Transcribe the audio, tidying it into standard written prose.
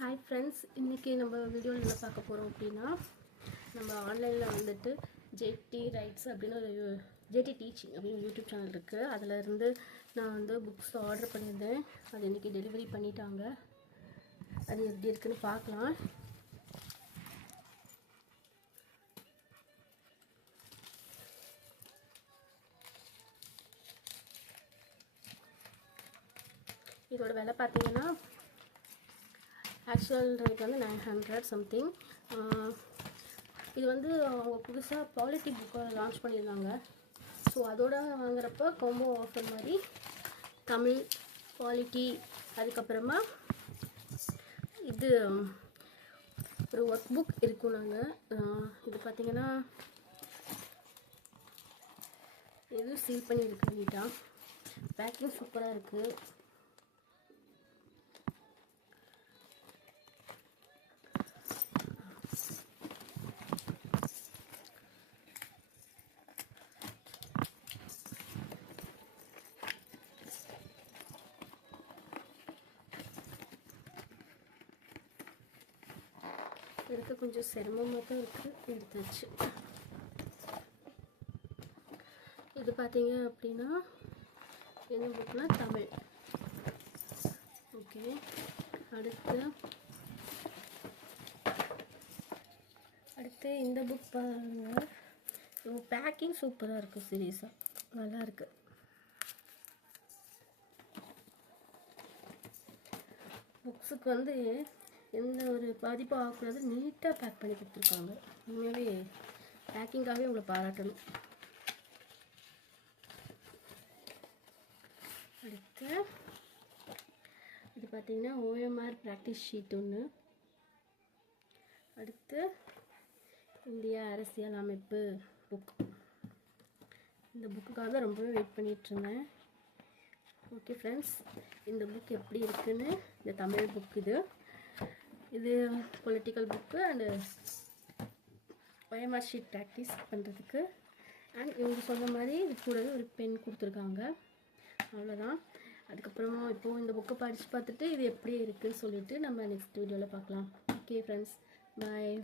Hi friends, இன்னைக்கு நம்ம வீடியோவில் என்ன பார்க்க போகிறோம் அப்படின்னா நம்ம ஆன்லைனில் வந்துட்டு ஜேடி ரைட்ஸ் அப்படின்னு ஒரு ஜேடி டீச்சிங் அப்படின்னு யூடியூப் சேனல் இருக்குது. அதில் இருந்து நான் வந்து புக்ஸ் ஆர்டர் பண்ணியிருந்தேன். அது இன்றைக்கி டெலிவரி பண்ணிட்டாங்க. அது எப்படி இருக்குன்னு பார்க்கலாம். இதோட விலை பார்த்தீங்கன்னா ஆக்சுவல் ரேட் வந்து 900 சம்திங். இது வந்து அவங்க புதுசாக குவாலிட்டி புக்கை லான்ச் பண்ணியிருந்தாங்க. ஸோ அதோட வாங்குறப்ப காம்போ ஆஃபர் மாதிரி தமிழ் குவாலிட்டி, அதுக்கப்புறமா இது ஒரு ஒர்க் புக் இருக்கும். நாங்கள் இது பார்த்திங்கன்னா எதுவும் சீல் பண்ணி இருக்கு. நீட்டாக பேக்கிங் சூப்பராக இருக்குது. எடுக்க கொஞ்சம் சிரமமாக தான் இருக்குது. எடுத்தாச்சு. இது பார்த்தீங்க அப்படின்னா என்ன புக்னா தமிழ். ஓகே, அடுத்து இந்த புக் பாருங்க. பேக்கிங் சூப்பராக இருக்குது. சீரியஸாக நல்லா இருக்குது. புக்ஸுக்கு வந்து எந்த ஒரு பாதிப்பும் ஆகக்கூடாது, நீட்டாக பேக் பண்ணி கொடுத்துருக்காங்க. உண்மையாகவே பேக்கிங்காகவே உங்களை பாராட்டணும். அடுத்து இது பார்த்தீங்கன்னா ஓஎம்ஆர் ப்ராக்டிஸ் ஷீட் ஒன்று. அடுத்து இந்தியா அரசியல் அமைப்பு புக். இந்த புக்குக்காக ரொம்பவே வெயிட் பண்ணிகிட்ருந்தேன். ஓகே ஃப்ரெண்ட்ஸ், இந்த புக் எப்படி இருக்குன்னு, இந்த தமிழ் புக் இது political book and OMR sheet practice பண்ணுறதுக்கு. அண்ட் இவங்க சொன்ன மாதிரி இது கூடவே ஒரு பென் கொடுத்துருக்காங்க. அவ்வளோதான். அதுக்கப்புறமா இப்போது இந்த புக்கை படித்து பார்த்துட்டு இது எப்படி இருக்குதுன்னு சொல்லிவிட்டு நம்ம நெக்ஸ்ட் வீடியோவில் பார்க்கலாம். ஓகே ஃப்ரெண்ட்ஸ், பாய்.